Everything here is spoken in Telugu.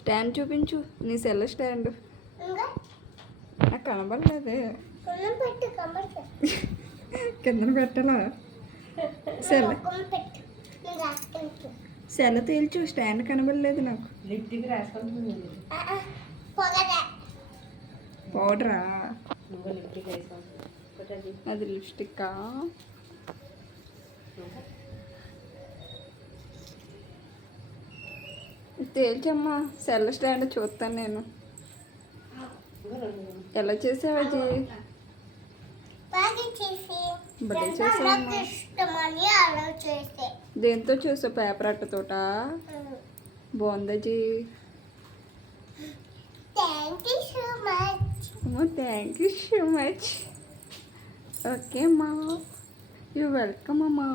స్టాండ్ చూపించు, నీ సెల్ స్టాండ్. నాకు కనబడలేదే. కింద పెట్టాలా? సెల్ సెల్ తేల్చు, స్టాండ్ కనబడలేదు నాకు. పౌడరా? అది లిప్స్టిక్కా? తేల్చమ్మా, సెల్ స్టాండ్ చూస్తాను నేను. ఎలా చేసావు అజయ్? బర్త్డే చేసావమ్మా. దేంతో చేసావు? పేపర్ అట్టతోట? బాగుంది Ajay. Thank you so much. Okay అమ్మా, యూ వెల్కమ్ అమ్మా.